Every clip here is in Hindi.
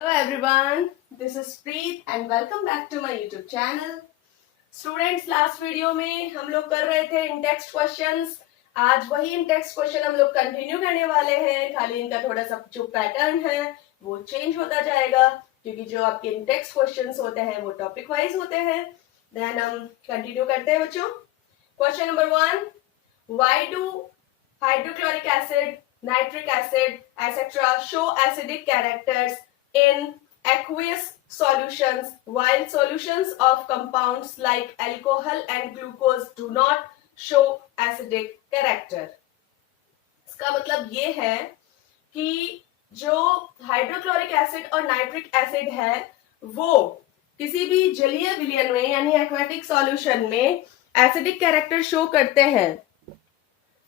Hello everyone, this is Preet and welcome back to my YouTube channel. Students last video में हम लोग कर रहे थे इन टेक्स्ट क्वेश्चंस। आज वही इन टेक्स्ट क्वेश्चन हम लोग कंटिन्यू करने वाले हैं। खाली इनका थोड़ा सा जो पैटर्न है वो चेंज होता जाएगा क्योंकि जो आपके इन टेक्स्ट क्वेश्चंस होते हैं वो टॉपिक वाइज होते हैं। देन हम कंटिन्यू करते हैं बच्चों। Question number 1, why do hydrochloric acid, nitric acid etcetera show acidic characters in aqueous solutions while solutions of compounds like alcohol and glucose do not show acidic character? इसका मतलब ये है कि जो हाइड्रोक्लोरिक एसिड और नाइट्रिक एसिड है वो किसी भी जलीय विलयन में यानी एक्वेटिक सॉल्यूशन में एसिडिक कैरेक्टर शो करते हैं,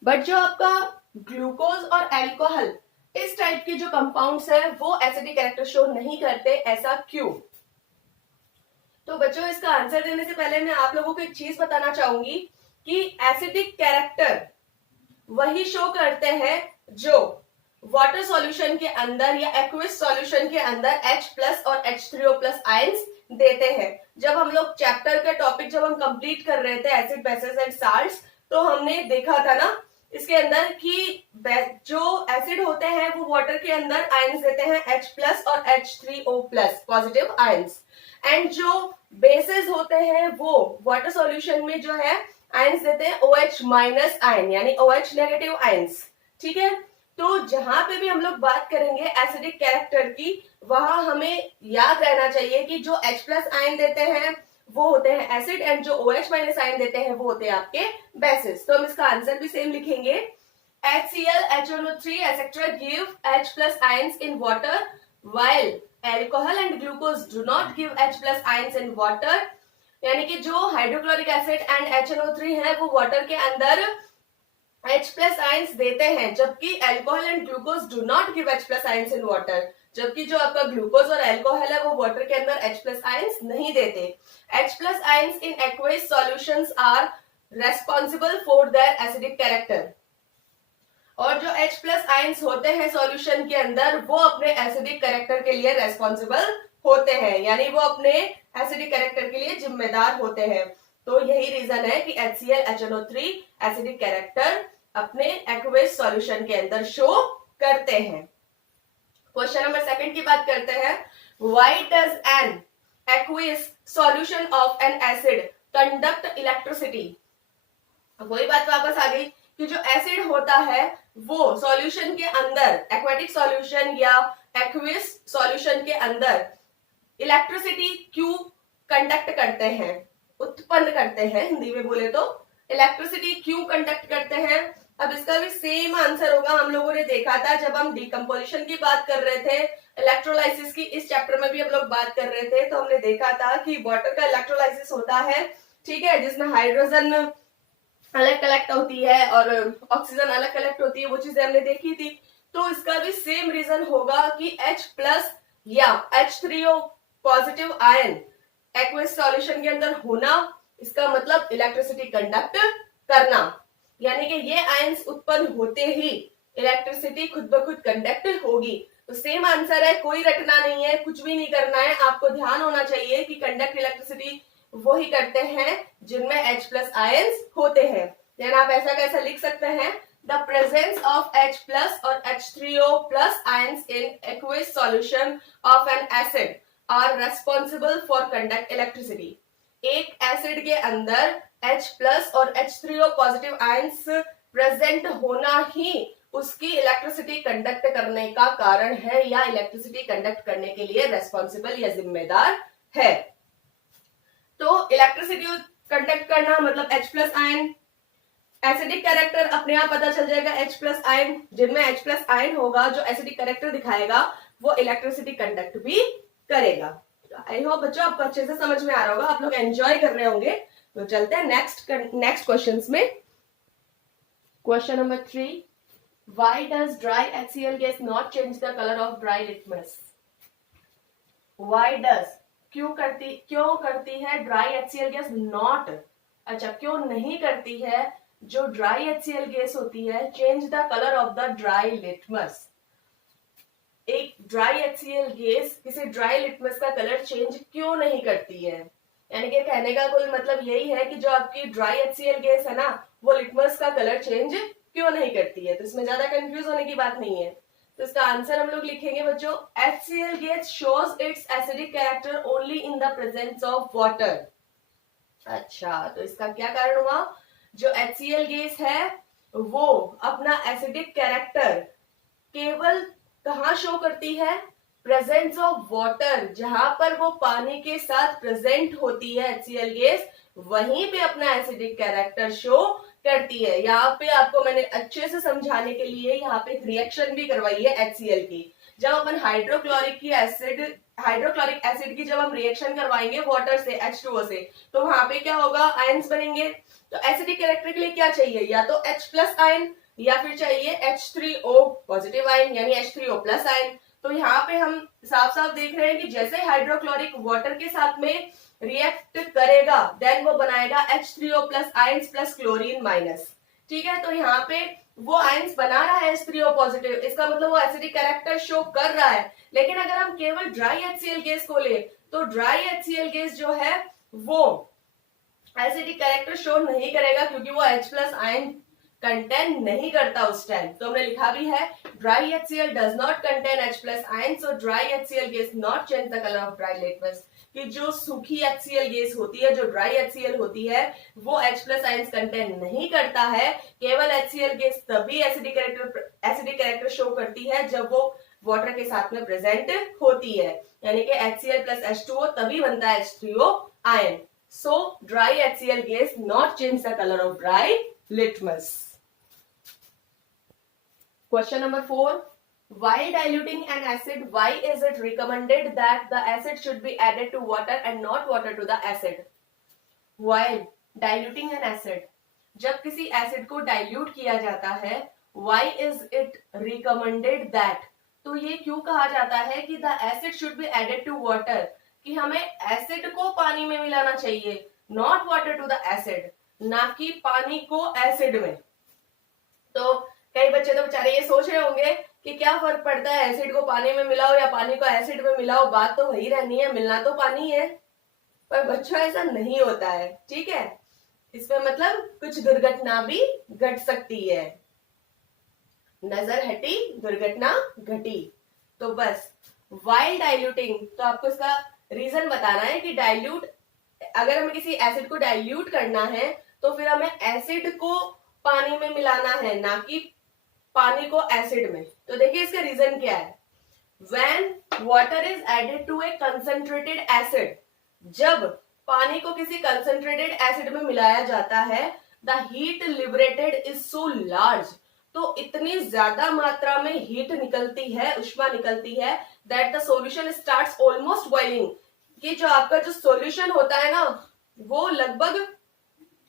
बट जो आपका ग्लूकोज और अल्कोहल इस टाइप के जो कंपाउंड्स है वो एसिडिक कैरेक्टर शो नहीं करते। ऐसा क्यों? तो बच्चों इसका आंसर देने से पहले मैं आप लोगों को एक चीज बताना चाहूंगी कि एसिडिक कैरेक्टर वही शो करते हैं जो वाटर सॉल्यूशन के अंदर या एक्विस सॉल्यूशन के अंदर H+ और H3O+ आयंस देते हैं। जब हम लोग चैप्टर का टॉपिक जब हम कंप्लीट कर रहे थे एसिड, बेसेस एंड साल्ट्स, तो हमने देखा था ना इसके अंदर कि जो एसिड होते हैं वो वाटर के अंदर आयंस देते हैं H+ और H3O+ पॉजिटिव आयंस, एंड जो बेसेस होते हैं वो वाटर सॉल्यूशन में जो है आयंस देते हैं OH- आयन यानी OH नेगेटिव आयंस। ठीक है, तो जहां पे भी हम लोग बात करेंगे एसिडिक कैरेक्टर की, वहां हमें याद रहना चाहिए कि जो H+ आयन देते हैं वो होते हैं एसिड एंड जो OH- आयन देते हैं वो होते हैं आपके बेसिस। तो हम इसका आंसर भी सेम लिखेंगे। HCl, HNO3 etc. give H+ ions in water while alcohol and glucose do not give H+ ions in water। यानी कि जो हाइड्रोक्लोरिक एसिड एंड HNO3 है वो वाटर के अंदर H+ आयंस देते हैं, जबकि alcohol and glucose do not give H+ ions in water. जबकि जो आपका ग्लूकोज और अल्कोहल है वो वाटर के अंदर H+ आयंस नहीं देते। H+ ions in aqueous solutions are responsible for their acidic character. और जो H+ आयंस होते हैं सॉल्यूशन के अंदर वो अपने एसिडिक कैरेक्टर के लिए रेस्पॉन्सिबल होते हैं, यानी वो अपने एसिडिक कैरेक्टर के लिए जिम्मेदार होते हैं। तो यही रीजन है कि HCl, HNO3 एसिडिक कैरेक्टर अपने एक्वेस सॉल्यूशन के अंदर शो करते हैं। क्वेश्चन नंबर 2 की बात करते हैं। Why does N aqueous solution of an acid conduct electricity? वही बात वापस आ गई कि जो एसिड होता है वो सॉल्यूशन के अंदर, एक्वेटिक सॉल्यूशन या एक्वियस सॉल्यूशन के अंदर इलेक्ट्रिसिटी क्यों कंडक्ट करते हैं, उत्पन्न करते हैं, हिंदी में बोले तो इलेक्ट्रिसिटी क्यों कंडक्ट करते हैं। अब इसका भी सेम आंसर होगा, हम लोगों ने देखा था जब हम डिकम्पोजिशन की बात कर रहे थे, इलेक्ट्रोलाइसिस की इस चैप्टर में भी हम लोग बात कर रहे थे, तो हमने देखा था कि वाटर का इलेक्ट्रोलाइसिस होता है, ठीक है, जिसमें हाइड्रोजन अलग कलेक्ट होती है और ऑक्सीजन अलग कलेक्ट होती है, वो चीजें हमने देखी थी। तो इसका भी सेम रीजन होगा कि H+ या H3O positive ion aqueous solution के अंदर होना, इसका मतलब इलेक्ट्रिसिटी कंडक्ट करना, यानी कि ये आयंस उत्पन्न होते ही इलेक्ट्रिसिटी खुद ब खुद कंडक्ट होगी। तो सेम आंसर है, कोई रटना नहीं है, कुछ भी नहीं करना है, आपको ध्यान होना चाहिए कि कंडक्ट इलेक्ट्रिसिटी वो ही करते हैं जिनमें H+ आयंस होते हैं। देन आप ऐसा कैसा लिख सकते हैं, द प्रेजेंस ऑफ H+ और H3O+ ions in aqueous solution of an acid are responsible for conduct electricity. एक एसिड के अंदर H+ और H3O पॉजिटिव आयंस प्रेजेंट होना ही उसकी इलेक्ट्रिसिटी कंडक्ट करने का कारण है या इलेक्ट्रिसिटी कंडक्ट करने के लिए रेस्पॉन्सिबल या जिम्मेदार है। तो इलेक्ट्रिसिटी कंडक्ट करना मतलब H+ आयन, एसिडिक कैरेक्टर अपने आप पता चल जाएगा H+ आयन, जिनमें H+ आयन होगा जो एसिडिक कैरेक्टर दिखाएगा वो इलेक्ट्रिसिटी कंडक्ट भी करेगा। आई होप बच्चों आपको अच्छे से समझ में आ रहा होगा, आप लोग एंजॉय कर रहे होंगे। तो चलते हैं नेक्स्ट क्वेश्चंस में। Question number 3, why does dry HCl gas not change the colour of dry litmus? Why does क्यों करती है ड्राई HCl गैस नॉट, अच्छा क्यों नहीं करती है जो ड्राई HCl गैस होती है change the colour of the dry litmus? एक ड्राई HCl गैस किसी ड्राई लिटमस का कलर चेंज क्यों नहीं करती है। यानी कि कहने का कुल मतलब यही है कि जो आपकी ड्राई HCl गैस है ना, वो लिटमस का कलर चेंज क्यों नहीं करती है। तो इसमें ज्यादा कंफ्यूज होने की बात नहीं है। तो इसका आंसर हम लोग लिखेंगे बच्चों, HCl gas shows it's acidic character only in the presence of water. अच्छा, तो इसका क्या कारण हुआ, जो HCl गैस है वो अपना एसिडिक कैरेक्टर केवल कहाँ शो करती है, प्रेजेंस ऑफ वाटर, जहां पर वो पानी के साथ प्रेजेंट होती है HCl गैस, वहीं पे अपना एसिडिक कैरेक्टर शो करती है। यहाँ पे आपको मैंने अच्छे से समझाने के लिए यहाँ पे एक रिएक्शन भी करवाई है HCl की। जब अपन हाइड्रोक्लोरिक एसिड की जब हम रिएक्शन करवाएंगे वाटर से H2O से, तो वहां पे क्या होगा, आयंस बनेंगे। तो एसिडिक कैरेक्टर के लिए क्या चाहिए, या तो H प्लस आयन या फिर चाहिए H3O पॉजिटिव आयन यानी H3O प्लस आयन। तो यहाँ पे हम साफ साफ देख रहे हैं कि जैसे हाइड्रोक्लोरिक वाटर के साथ में रिएक्ट करेगा, देन वो बनाएगा H3O plus ions plus chlorine minus. ठीक है, तो यहाँ पे वो आयंस बना रहा है H3O पॉजिटिव, इसका मतलब वो एसिडिक कैरेक्टर शो कर रहा है। लेकिन अगर हम केवल ड्राई HCl गैस को ले, तो ड्राई HCl गैस जो है वो एसिडिक कैरेक्टर शो नहीं करेगा, क्योंकि वो H प्लस आयन कंटेन नहीं करता उस टाइम। तो हमने लिखा भी है, dry HCl does not contain H plus ion, so dry HCl gas not change the colour of dry litmus. कि जो सूखी HCl गैस होती है, जो ड्राई HCl होती है, वो H प्लस आयंस कंटेन नहीं करता है। केवल HCl गैस तभी एसिडिक कैरेक्टर शो करती है जब वो वाटर के साथ में प्रेजेंट होती है। यानी कि HCl प्लस H2O तभी बनता है H3O ion. So dry HCl gas not change the color of dry litmus. Question number 4. While diluting an acid, why is it recommended that the acid should be added to water and not water to the acid? While diluting an acid, जब किसी एसिड को डाइल्यूट किया जाता है, why is it recommended that, तो ये क्यों कहा जाता है कि the acid should be added to water, कि हमें एसिड को पानी में मिलाना चाहिए, not water to the acid, ना कि पानी को एसिड में। तो कई बच्चे तो बेचारे ये सोच रहे होंगे कि क्या फर्क पड़ता है, एसिड को पानी में मिलाओ या पानी को एसिड में मिलाओ, बात तो वही रहनी है, मिलना तो पानी है। पर बच्चों ऐसा नहीं होता है, ठीक है, इसमें मतलब कुछ दुर्घटना भी घट सकती है। नजर हटी दुर्घटना घटी। तो बस वाइल डाइल्यूटिंग, तो आपको इसका रीजन बताना है कि डाइल्यूट, अगर हमें किसी एसिड को डाइल्यूट करना है तो फिर हमें एसिड को पानी में मिलाना है, ना कि पानी को एसिड में। तो देखिए इसका रीजन क्या है, when water is added to a concentrated acid, जब पानी को किसी कंसंट्रेटेड एसिड में मिलाया जाता है, the heat liberated is so large, तो इतनी ज्यादा मात्रा में हीट निकलती है, उष्मा निकलती है, that the solution starts almost boiling, कि जो आपका जो सॉल्यूशन होता है ना, वो लगभग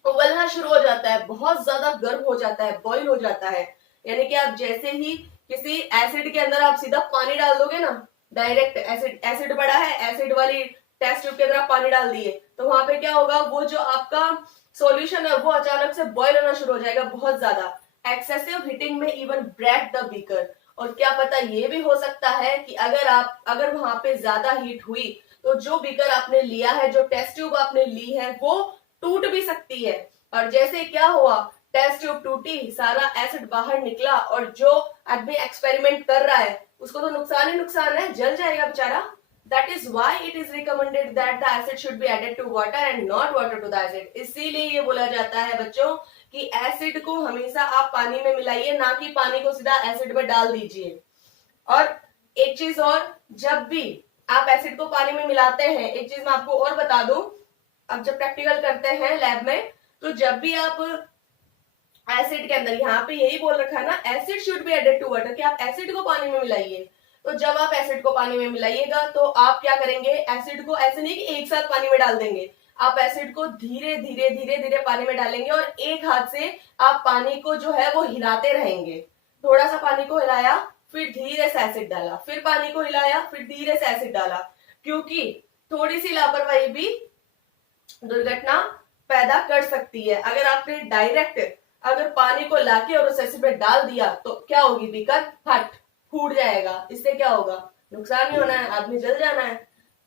उबलना शुरू हो जाता है, बहुत ज्यादा गर्म हो जाता है, बॉइल हो जाता है। यानी कि आप जैसे ही किसी एसिड के अंदर आप सीधा पानी डाल दोगे ना, डायरेक्ट एसिड बड़ा है, एसिड वाली टेस्ट ट्यूब के अंदर आप पानी डाल दिए, तो वहां पे क्या होगा, वो जो आपका सॉल्यूशन है वो अचानक से बॉइल होना शुरू हो जाएगा, बहुत ज्यादा। एक्सेसिव हीटिंग में इवन ब्रेक द बीकर, और क्या पता ये भी हो सकता है कि अगर वहां पे ज्यादा हीट हुई तो जो बीकर आपने लिया है, जो टेस्ट ट्यूब आपने ली है, वो टूट भी सकती है। और जैसे क्या हुआ, टेस्ट ट्यूब टूटी, सारा एसिड बाहर निकला, और जो आदमी एक्सपेरिमेंट कर रहा है उसको तो नुकसान ही नुकसान है, जल जाएगा बेचारा। That is why it is recommended that the acid should be added to water and not water to the acid. इसीलिए ये बोला जाता है बच्चों कि एसिड को हमेशा आप पानी में मिलाइए, ना कि पानी को सीधा एसिड में डाल दीजिए। और एक चीज और, जब भी आप एसिड को पानी में मिलाते हैं, एक चीज मैं आपको और बता दूं, अब जब प्रैक्टिकल करते हैं लैब में, तो जब भी आप एसिड के अंदर, यहाँ पे यही बोल रखा है ना, acid should be added to water, कि आप एसिड को पानी में मिलाइए। तो जब आप एसिड को पानी में मिलाइएगा तो आप क्या करेंगे, एसिड को ऐसे नहीं कि एक साथ पानी में डाल देंगे, आप एसिड को धीरे धीरे धीरे धीरे पानी में डालेंगे, और एक हाथ से आप पानी को जो है वो हिलाते रहेंगे। थोड़ा सा पानी को हिलाया, फिर धीरे से एसिड डाला, फिर पानी को हिलाया, फिर धीरे से एसिड डाला, क्योंकि थोड़ी सी लापरवाही भी दुर्घटना पैदा कर सकती है। अगर आपने डायरेक्ट अगर पानी को लाके और उस एसिड में डाल दिया तो क्या होगी, बीकर फट फूट जाएगा, इससे क्या होगा, नुकसान ही होना है, आदमी जल जाना है।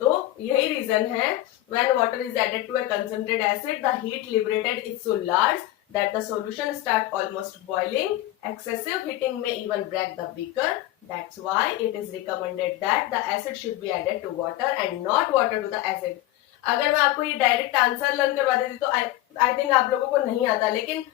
तो यही रीजन है, when water is added to a concentrated acid, the heat liberated is so large that the solution start almost boiling. Excessive heating may even break the beaker. That's why it is recommended that the acid should be added to water and not water to the acid. अगर मैं आपको ये डायरेक्ट आंसर लर्न करवा देती तो आई थिंक आप लोगों को नहीं आता, लेकिन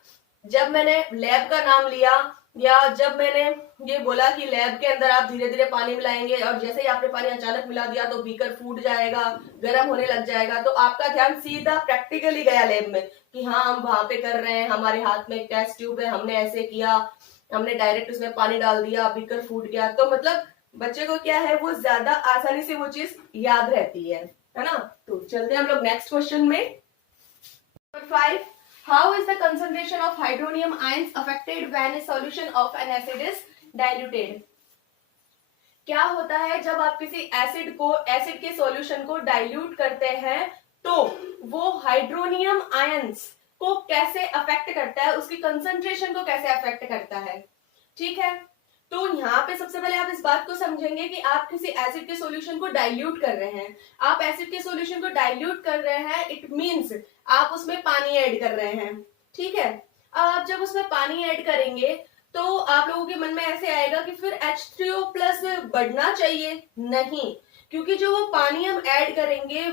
जब मैंने लैब का नाम लिया या जब मैंने ये बोला कि लैब के अंदर आप धीरे धीरे पानी मिलाएंगे और जैसे ही आपने पानी अचानक मिला दिया तो बीकर फूट जाएगा, गर्म होने लग जाएगा, तो आपका ध्यान सीधा प्रैक्टिकली गया लैब में कि हाँ हम वहां पे कर रहे हैं, हमारे हाथ में एक टेस्ट ट्यूब है, हमने ऐसे किया, हमने डायरेक्ट उसमें पानी डाल दिया, बीकर फूट गया। तो मतलब बच्चे को क्या है, वो ज्यादा आसानी से वो चीज याद रहती है ना। तो चलते हैं हम लोग नेक्स्ट क्वेश्चन में। Number 5, how is the concentration of hydronium ions affected when a solution of an acid is diluted? क्या होता है जब आप किसी एसिड के सॉल्यूशन को डाइल्यूट करते हैं तो वो हाइड्रोनियम आयंस को कैसे अफेक्ट करता है, उसकी कंसंट्रेशन को कैसे अफेक्ट करता है। ठीक है, तो यहाँ पे सबसे पहले आप इस बात को समझेंगे कि आप किसी एसिड के सॉल्यूशन को डाइल्यूट कर रहे हैं। आप एसिड के सॉल्यूशन को डाइल्यूट कर रहे हैं, इट मींस आप उसमें पानी ऐड कर रहे हैं। ठीक है, आप जब उसमें पानी ऐड करेंगे तो आप लोगों के मन में ऐसे आएगा कि फिर H3O+ बढ़ना चाहिए, नहीं, क्योंकि जो वो पानी हम ऐड करेंगे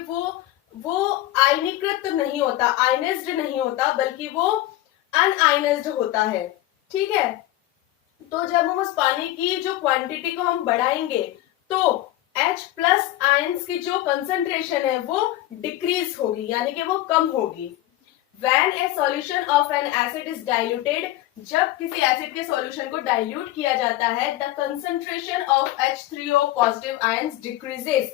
वो आयनीकृत नहीं होता, आयनाइज्ड नहीं होता, बल्कि वो अनआयनाइज्ड होता है। ठीक है, तो जब हम उस पानी की जो क्वांटिटी को हम बढ़ाएंगे तो H+ आयंस की जो कंसंट्रेशन है वो डिक्रीज होगी, यानी कि वो कम होगी। When a solution of an acid is diluted, जब किसी एसिड के सॉल्यूशन को डाइल्यूट किया जाता है, the concentration of H3O+ ions decreases,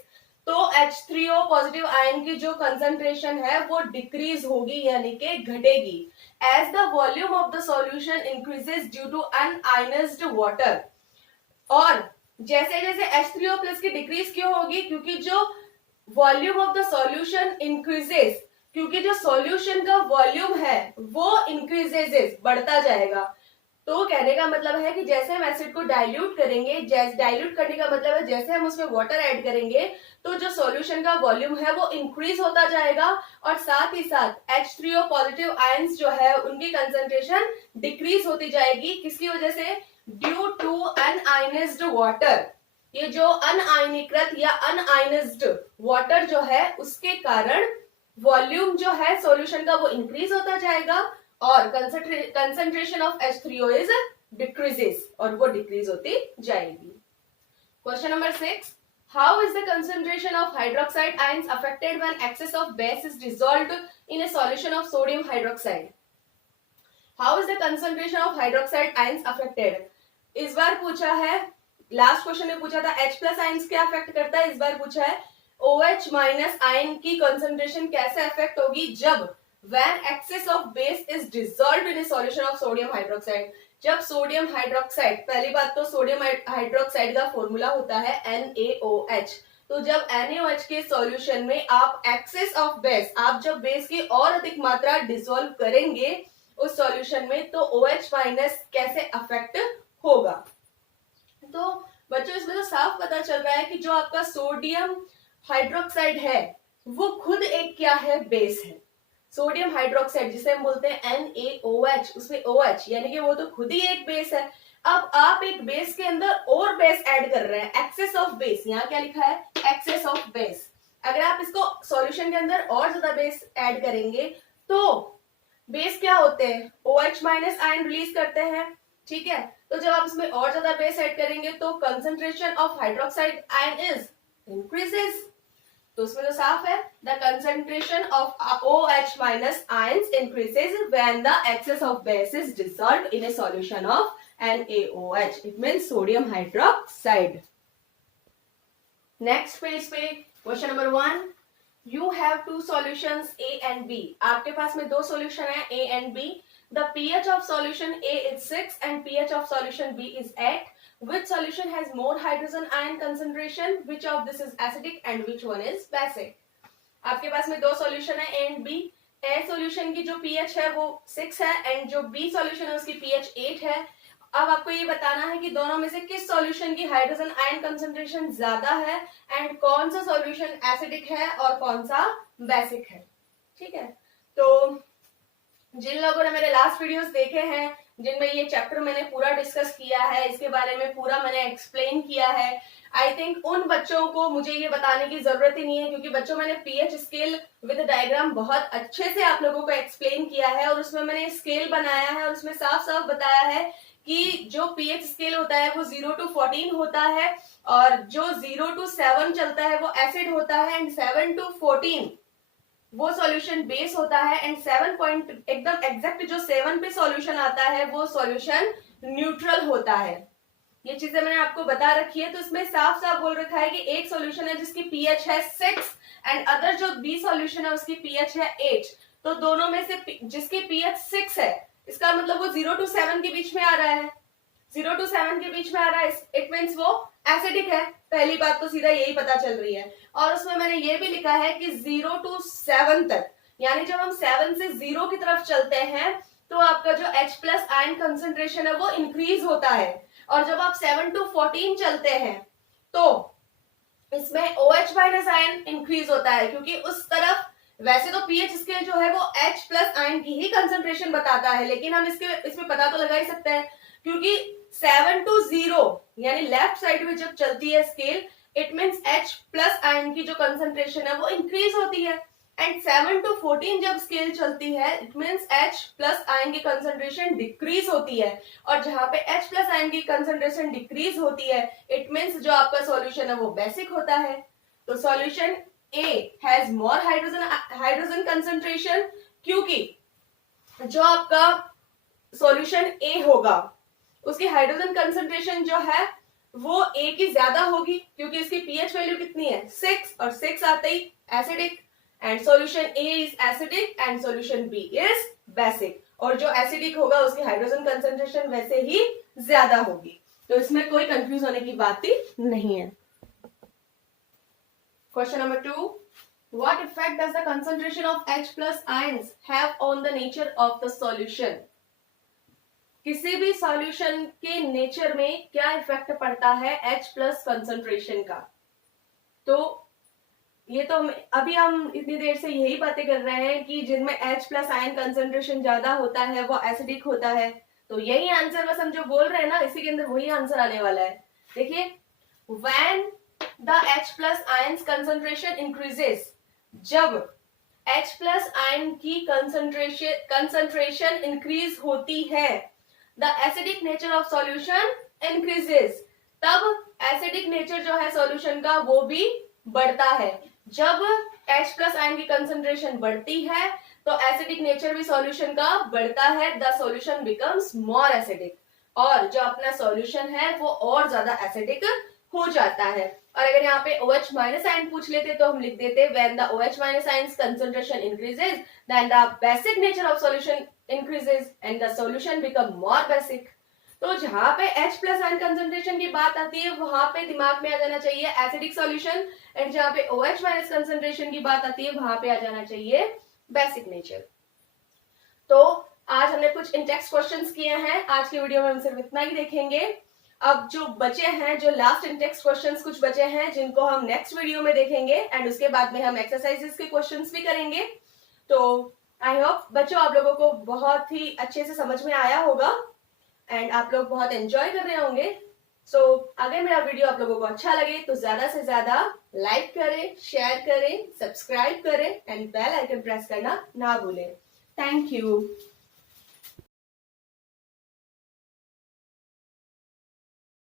तो H3O+ आयन की जो कंसंट्रेशन है वो डिक्रीज होगी, यानी कि घटेगी। As the volume of the solution increases due to unionized water, और जैसे जैसे H3O+ की डिक्रीज क्यों होगी, क्योंकि जो volume of the solution increases, क्योंकि जो सॉल्यूशन का वॉल्यूम है वो इंक्रीजेस, बढ़ता जाएगा। तो कहने का मतलब है कि जैसे हम एसिड को डाइल्यूट करेंगे, डाइल्यूट करने का मतलब है जैसे हम उसमें वाटर ऐड करेंगे तो जो सॉल्यूशन का वॉल्यूम है वो इंक्रीज होता जाएगा, और साथ ही साथ H3O+ आयंस जो है उनकी कंसंट्रेशन डिक्रीज होती जाएगी। किसकी वजह से, ड्यू टू अनआयनाइज्ड वाटर, ये जो अनआयनीकृत या अनआयनाइज्ड वाटर जो है उसके कारण वॉल्यूम जो है सॉल्यूशन का वो इंक्रीज होता जाएगा और concentration of H3O is decreases, और वो डिक्रीज होती जाएगी। Question number 6, how is the concentration of hydroxide ions affected when excess of base is dissolved in a solution of sodium hydroxide? How is the concentration of hydroxide ions affected? इस बार पूछा है, लास्ट क्वेश्चन में पूछा था H+ आयंस क्या अफेक्ट करता है, इस बार पूछा है OH- आयन की कंसंट्रेशन कैसे अफेक्ट होगी जब when excess of base is dissolved in a solution of sodium hydroxide। जब सोडियम हाइड्रोक्साइड, पहली बात तो सोडियम हाइड्रोक्साइड का फॉर्मूला होता है NaOH, तो जब NaOH के सॉल्यूशन में आप एक्सेस ऑफ बेस, आप जब बेस की और अधिक मात्रा डिसॉल्व करेंगे उस सॉल्यूशन में तो OH- कैसे अफेक्ट होगा। तो बच्चों इसमें तो साफ पता चल रहा है कि जो आपका सोडियम हाइड्रोक्साइड है वो खुद एक क्या है, बेस है। सोडियम हाइड्रोक्साइड जिसे हम बोलते हैं NaOH, उसमें OH यानी कि वो तो खुद ही एक बेस है। अब आप एक बेस के अंदर और बेस ऐड कर रहे हैं, एक्सेस ऑफ बेस, यहाँ क्या लिखा है, एक्सेस ऑफ बेस। अगर आप इसको सॉल्यूशन के अंदर और ज्यादा बेस ऐड करेंगे तो बेस क्या होते हैं, OH- आयन रिलीज करते हैं। ठीक है, तो जब आप इसमें और ज्यादा बेस ऐड करेंगे तो concentration of hydroxide ion is increases. तो उसमें तो साफ है, the concentration of OH- ions increases when the excess of base is dissolved in a solution of NaOH, it means sodium hydroxide. Next page पे question number 1, you have to solutions A and B। आपके पास में दो सॉल्यूशन है A and B। The pH of solution A is 6 and pH of solution B is 8. Which solution has more hydrogen ion concentration? Which of this is acidic and which one is basic? आपके पास में दो सॉल्यूशन है A and B। A solution की जो pH है वो 6 है एंड जो B सॉल्यूशन है उसकी pH 8 है। अब आपको ये बताना है कि दोनों में से किस सॉल्यूशन की हाइड्रोजन आयन कंसंट्रेशन ज्यादा है एंड कौन सा सॉल्यूशन एसिडिक है और कौन सा बेसिक है। ठीक है, तो जिन लोगों ने मेरे लास्ट वीडियोस देखे हैं जिनमें ये चैप्टर मैंने पूरा डिस्कस किया है, इसके बारे में पूरा मैंने एक्सप्लेन किया है, आई थिंक उन बच्चों को मुझे ये बताने की जरूरत ही नहीं है, क्योंकि बच्चों मैंने पीएच स्केल विद डायग्राम बहुत अच्छे से आप लोगों को एक्सप्लेन किया है और उसमें मैंने स्केल बनाया है और उसमें साफ साफ बताया है कि जो पीएच स्केल होता है वो 0 to 14 होता है और जो 0 to 7 चलता है वो एसिड होता है एंड 7 to 14 वो सॉल्यूशन बेस होता है एंड 7 पॉइंट एकदम एग्जैक्ट जो 7 पे सॉल्यूशन आता है वो सॉल्यूशन न्यूट्रल होता है। ये चीजें मैंने आपको बता रखी है। तो इसमें साफ साफ बोल रखा है कि एक सॉल्यूशन है जिसकी पीएच है 6 एंड अदर जो बी सॉल्यूशन है उसकी पीएच है 8। तो दोनों में से जिसकी पीएच 6 है इसका मतलब वो 0 to 7 के बीच में आ रहा है, 0 to 7 के बीच में आ रहा है, इट मीन्स वो एसिडिक है। पहली बात तो सीधा यही पता चल रही है। और उसमें मैंने ये भी लिखा है कि 0 to 7 तक, यानी जब हम 7 से 0 की तरफ चलते हैं तो आपका जो H प्लस आयन कंसेंट्रेशन है वो इंक्रीज होता है और जब आप 7 to 14 चलते हैं तो इसमें OH माइनस आयन इंक्रीज होता है, क्योंकि उस तरफ वैसे तो पीएच स्केल जो है वो H प्लस आयन की ही कंसेंट्रेशन बताता है, लेकिन हम इसमें पता तो लगा ही सकते हैं क्योंकि 7 to 0 यानी लेफ्ट साइड में जब चलती है scale it means H plus ion की जो कंसंट्रेशन है वो इंक्रीज होती है एंड 7 to 14 जब स्केल चलती है it means H plus ion की कंसंट्रेशन डिक्रीज होती है और जहां पे H प्लस आयन की कंसंट्रेशन डिक्रीज होती है इट मींस जो आपका सॉल्यूशन है वो बेसिक होता है। तो solution A has more hydrogen concentration, क्योंकि जो आपका सॉल्यूशन A होगा उसकी हाइड्रोजन कंसंट्रेशन जो है वो A की ज्यादा होगी, क्योंकि इसकी पीएच वैल्यू कितनी है 6 और 6 आते ही acidic and solution A is acidic and solution B is basic. और जो एसिडिक होगा उसकी हाइड्रोजन कंसंट्रेशन वैसे ही ज्यादा होगी। तो इसमें कोई कंफ्यूज होने की बात ही नहीं है। Question number 2, what effect does the concentration of H plus ions have on the nature of the solution? किसी भी सॉल्यूशन के नेचर में क्या इफेक्ट पड़ता है H प्लस कंसंट्रेशन का। तो ये तो अभी हम इतनी देर से यही बातें कर रहे हैं कि जिनमें H प्लस आयन कंसंट्रेशन ज्यादा होता है वो एसिडिक होता है। तो यही आंसर बस हम जो बोल रहे हैं ना इसी के अंदर वही आंसर आने वाला है। देखिए, when the H plus ion concentration increases, जब H प्लस आयन की कंसंट्रेशन इंक्रीज होती है the acidic nature of solution increases, तब एसिडिक नेचर जो है सॉल्यूशन का वो भी बढ़ता है। जब H प्लस आयन की कंसंट्रेशन बढ़ती है तो एसिडिक नेचर भी सॉल्यूशन का बढ़ता है, the solution becomes more acidic और जो अपना सॉल्यूशन है वो और ज्यादा एसिडिक हो जाता है। और अगर यहाँ पे OH माइनस आयन पूछ लेते तो हम लिख देते when the OH minus ion concentration increases then the basic nature of solution increases and the solution become more basic। तो जहां पे H प्लस आयन कंसंट्रेशन की बात आती है वहां पे दिमाग में आ जाना चाहिए एसिडिक सॉल्यूशन एंड जहां पे OH माइनस कंसंट्रेशन की बात आती है वहां पे आ जाना चाहिए बेसिक नेचर। तो आज हमने कुछ इंटेक्स क्वेश्चंस किए हैं। आज की वीडियो में हम सिर्फ इतना ही देखेंगे। अब जो बचे हैं, जो लास्ट इंटेक्स क्वेश्चंस कुछ बचे हैं जिनको हम नेक्स्ट वीडियो में देखेंगे एंड उसके बाद में हम एक्सरसाइजेस के क्वेश्चंस भी करेंगे। तो आई होप बच्चों आप लोगों को बहुत ही अच्छे से समझ में आया होगा एंड आप लोग बहुत एंजॉय कर रहे होंगे। सो अगर मेरा वीडियो आप लोगों को अच्छा लगे तो ज्यादा से ज्यादा लाइक करें, शेयर करें, सब्सक्राइब करें एंड बेल आइकन प्रेस करना ना भूलें। Thank you.